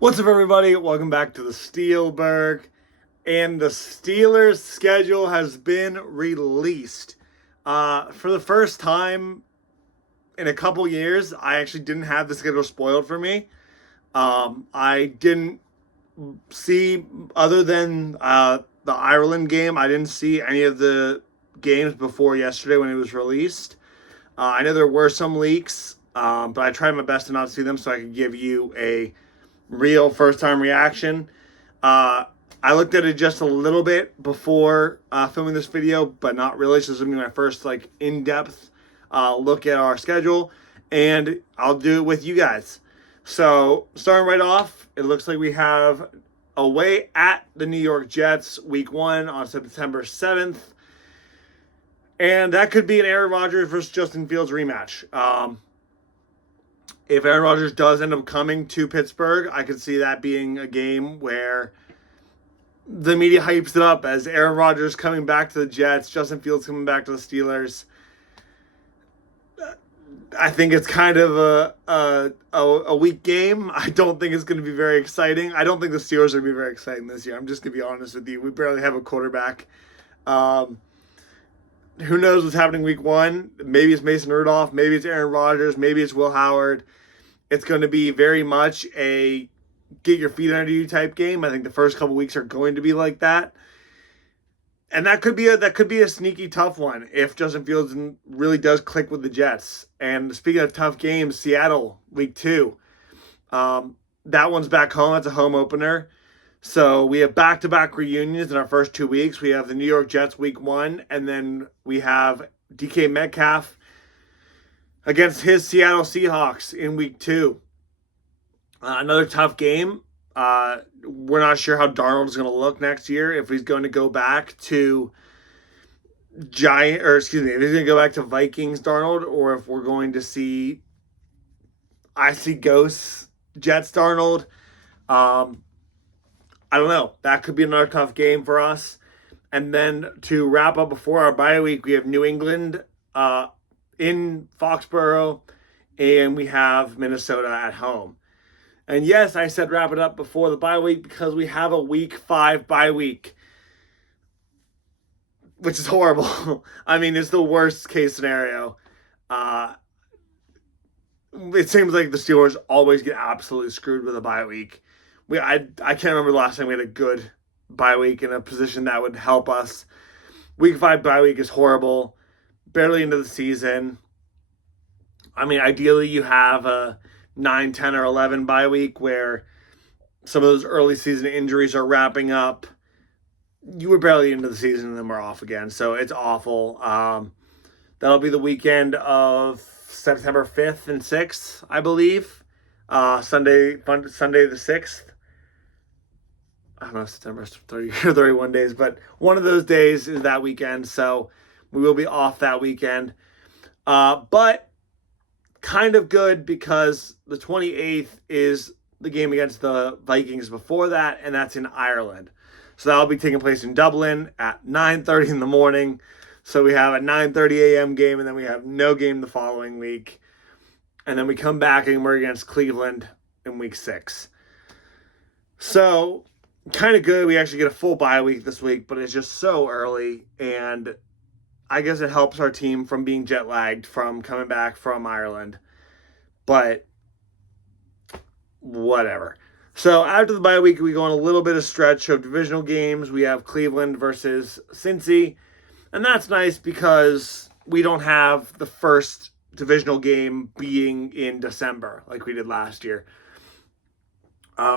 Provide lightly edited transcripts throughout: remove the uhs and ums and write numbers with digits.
What's up, everybody? Welcome back to the Steelberg. And the Steelers' schedule has been released. For the first time in a couple years, I actually didn't have the schedule spoiled for me. I didn't see, other than the Ireland game, I didn't see any of the games before yesterday when it was released. I know there were some leaks, but I tried my best to not see them so I could give you a real first time reaction. Uh, I looked at it just a little bit before filming this video, but not really. So this is gonna be my first in depth look at our schedule, and I'll do it with you guys. So starting right off, it looks like we have away at the New York Jets week 1 on September 7th. And that could be an Aaron Rodgers versus Justin Fields rematch. If Aaron Rodgers does end up coming to Pittsburgh, I could see that being a game where the media hypes it up as Aaron Rodgers coming back to the Jets, Justin Fields coming back to the Steelers. I think it's kind of a weak game. I don't think it's going to be very exciting. I don't think the Steelers are going to be very exciting this year. I'm just going to be honest with you. We barely have a quarterback. Who knows what's happening week 1? Maybe it's Mason Rudolph. Maybe it's Aaron Rodgers. Maybe it's Will Howard. It's going to be very much a get your feet under you type game. I think the first couple weeks are going to be like that. And that could be a sneaky tough one if Justin Fields really does click with the Jets. And speaking of tough games, Seattle week 2. That one's back home. That's a home opener. So we have back-to-back reunions in our first 2 weeks. We have the New York Jets week 1, and then we have DK Metcalf against his Seattle Seahawks in week 2. Another tough game. We're not sure how Darnold is going to look next year. If he's going to go back to if he's going to go back to Vikings Darnold, or if we're going to see ghosts Jets Darnold. I don't know. That could be another tough game for us. And then to wrap up before our bye week, we have New England in Foxborough, and we have Minnesota at home. And yes, I said wrap it up before the bye week because we have a week 5 bye week, which is horrible. I mean, it's the worst case scenario. It seems like the Steelers always get absolutely screwed with a bye week. I can't remember the last time we had a good bye week in a position that would help us. Week 5 bye week is horrible. Barely into the season. I mean, ideally you have a 9, 10, or 11 bye week where some of those early season injuries are wrapping up. You were barely into the season and then we're off again. So it's awful. That'll be the weekend of September 5th and 6th, I believe. Sunday the 6th. I don't know, September 30 or 31 days, but one of those days is that weekend, so we will be off that weekend. But kind of good because the 28th is the game against the Vikings before that, and that's in Ireland. So that'll be taking place in Dublin at 9:30 in the morning. So we have a 9:30 a.m. game, and then we have no game the following week. And then we come back and we're against Cleveland in week 6. So kind of good. We actually get a full bye week this week, but it's just so early. And I guess it helps our team from being jet lagged from coming back from Ireland. But whatever. So after the bye week, we go on a little bit of stretch of divisional games. We have Cleveland versus Cincy. And that's nice because we don't have the first divisional game being in December like we did last year.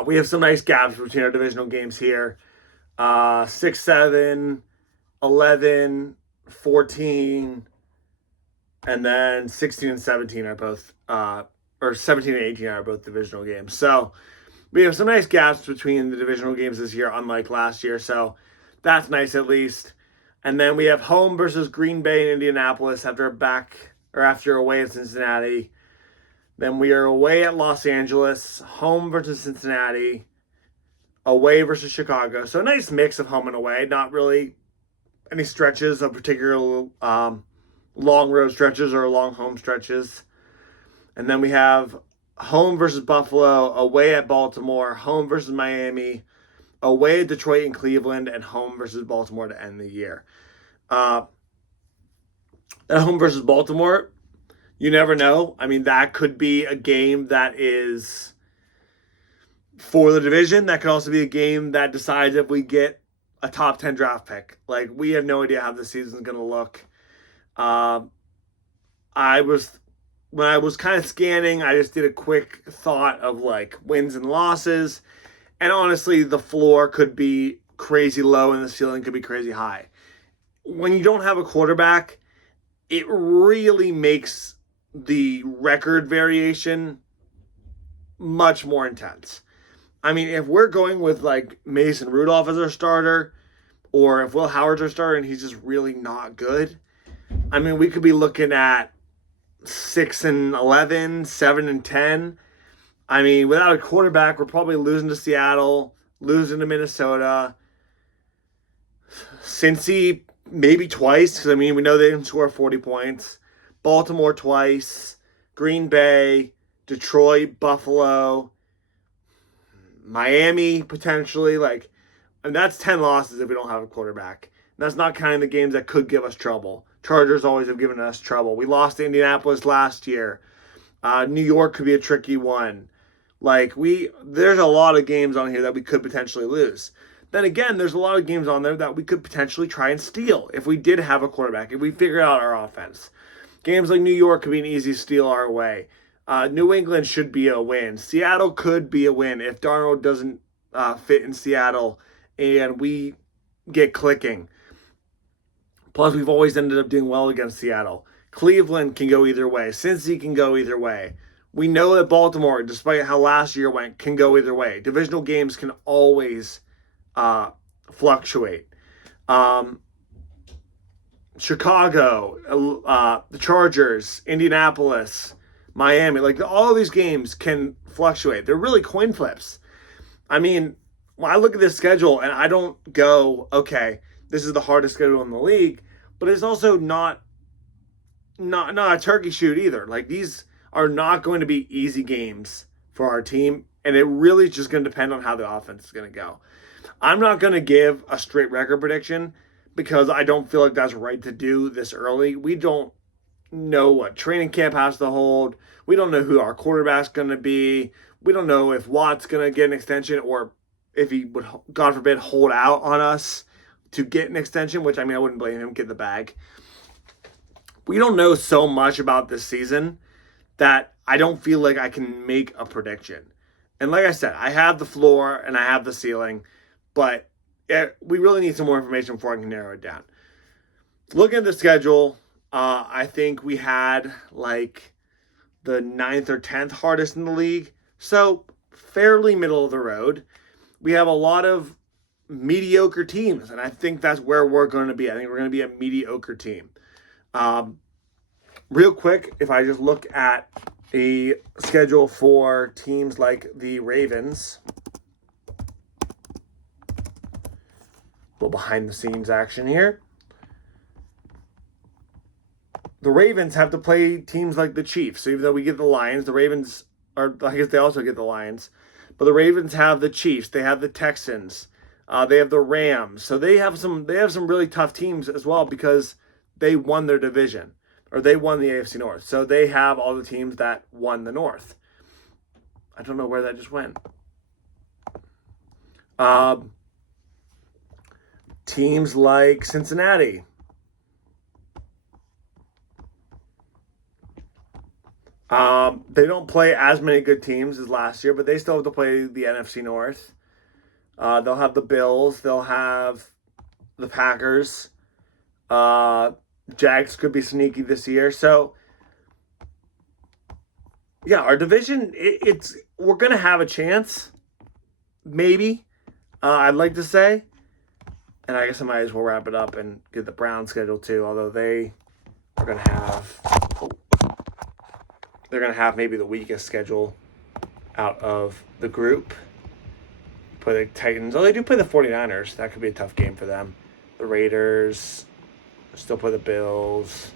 We have some nice gaps between our divisional games here. 6, 7, 11, 14, and then 16 and 17 are both, or 17 and 18 are both divisional games. So we have some nice gaps between the divisional games this year, unlike last year. So that's nice at least. And then we have home versus Green Bay and Indianapolis after away at Cincinnati. Then we are away at Los Angeles, home versus Cincinnati, away versus Chicago. So a nice mix of home and away. Not really any stretches of particular long road stretches or long home stretches. And then we have home versus Buffalo, away at Baltimore, home versus Miami, away at Detroit and Cleveland, and home versus Baltimore to end the year. Uh, at home versus Baltimore, you never know. I mean, that could be a game that is for the division. That could also be a game that decides if we get a top 10 draft pick. Like, we have no idea how the season's going to look. Uh, I was when I was kind of scanning, I just did a quick thought of like wins and losses. And honestly, the floor could be crazy low and the ceiling could be crazy high. When you don't have a quarterback, it really makes the record variation much more intense. I mean, if we're going with like Mason Rudolph as our starter, or if Will Howard's our starter and he's just really not good, I mean, we could be looking at 6-11, 7-10. I mean, without a quarterback, we're probably losing to Seattle, losing to Minnesota, Cincy maybe twice, because I mean, we know they can score 40 points. Baltimore twice, Green Bay, Detroit, Buffalo, Miami potentially. And that's 10 losses if we don't have a quarterback. And that's not counting the games that could give us trouble. Chargers always have given us trouble. We lost to Indianapolis last year. New York could be a tricky one. There's a lot of games on here that we could potentially lose. Then again, there's a lot of games on there that we could potentially try and steal if we did have a quarterback, if we figure out our offense. Games like New York could be an easy steal our way. New England should be a win. Seattle could be a win if Darnold doesn't fit in Seattle and we get clicking. Plus, we've always ended up doing well against Seattle. Cleveland can go either way. Cincy can go either way. We know that Baltimore, despite how last year went, can go either way. Divisional games can always fluctuate. Chicago, the Chargers, Indianapolis, Miami, all of these games can fluctuate. They're really coin flips. I mean, when I look at this schedule and I don't go, okay, this is the hardest schedule in the league, but it's also not a turkey shoot either. These are not going to be easy games for our team, and it really is just going to depend on how the offense is going to go. I'm not going to give a straight record prediction because I don't feel like that's right to do this early. We don't know what training camp has to hold. We don't know who our quarterback's going to be. We don't know if Watt's going to get an extension or if he would, God forbid, hold out on us to get an extension, which, I mean, I wouldn't blame him, get the bag. We don't know so much about this season that I don't feel like I can make a prediction. And like I said, I have the floor and I have the ceiling, but we really need some more information before I can narrow it down. Looking at the schedule, I think we had the 9th or 10th hardest in the league. So fairly middle of the road. We have a lot of mediocre teams, and I think that's where we're going to be. I think we're going to be a mediocre team. Real quick, if I just look at a schedule for teams like the Ravens, a little behind the scenes action here. The Ravens have to play teams like the Chiefs. So even though we get the Lions, the Ravens are, I guess they also get the Lions. But the Ravens have the Chiefs. They have the Texans. They have the Rams. So they have some really tough teams as well because they won their division. Or they won the AFC North. So they have all the teams that won the North. I don't know where that just went. Teams like Cincinnati. They don't play as many good teams as last year, but they still have to play the NFC North. They'll have the Bills. They'll have the Packers. Jags could be sneaky this year. So, yeah, our division, we're going to have a chance. Maybe. I'd like to say. And I guess I might as well wrap it up and get the Browns schedule too, although they are going to have... They're going to have maybe the weakest schedule out of the group. Play the Titans. Oh, they do play the 49ers. That could be a tough game for them. The Raiders. Still play the Bills.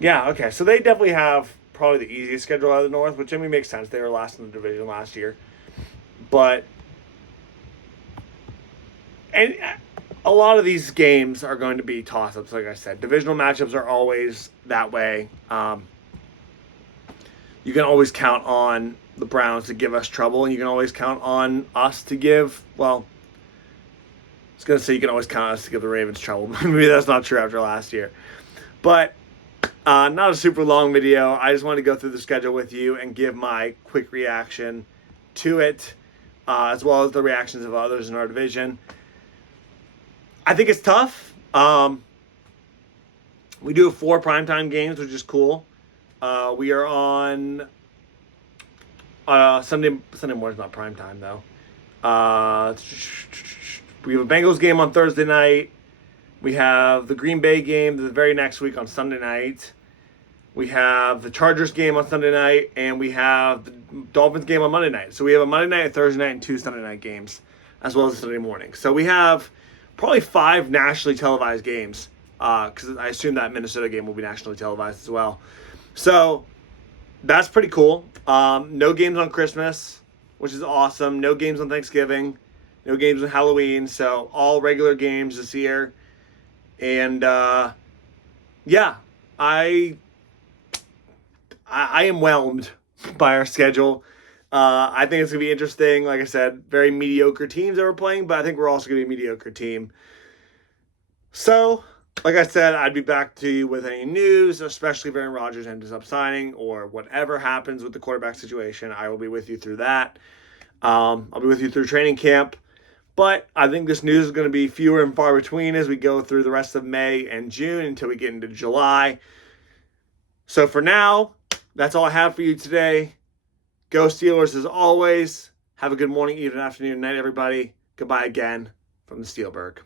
Yeah, okay. So they definitely have probably the easiest schedule out of the North, which I mean makes sense. They were last in the division last year. But and a lot of these games are going to be toss-ups, like I said. Divisional matchups are always that way. You can always count on the Browns to give us trouble, and you can always count on us to give, well, I was going to say you can always count on us to give the Ravens trouble. Maybe that's not true after last year. But not a super long video. I just wanted to go through the schedule with you and give my quick reaction to it, as well as the reactions of others in our division. I think it's tough. We do have 4 primetime games, which is cool. We are on Sunday. Sunday morning's not primetime though. We have a Bengals game on Thursday night. We have the Green Bay game the very next week on Sunday night. We have the Chargers game on Sunday night, and we have the Dolphins game on Monday night. So we have a Monday night, a Thursday night, and 2 Sunday night games, as well as a Sunday morning. So we have probably 5 nationally televised games, because I assume that Minnesota game will be nationally televised as well. So that's pretty cool. No games on Christmas, which is awesome. No games on Thanksgiving. No games on Halloween. So all regular games this year. And yeah, I am whelmed by our schedule. I think it's going to be interesting. Like I said, very mediocre teams that we're playing, but I think we're also going to be a mediocre team. So, like I said, I'd be back to you with any news, especially if Aaron Rodgers ends up signing or whatever happens with the quarterback situation. I will be with you through that. I'll be with you through training camp. But I think this news is going to be fewer and far between as we go through the rest of May and June until we get into July. So for now, that's all I have for you today. Go Steelers as always. Have a good morning, evening, afternoon, night, everybody. Goodbye again from the Steelberg.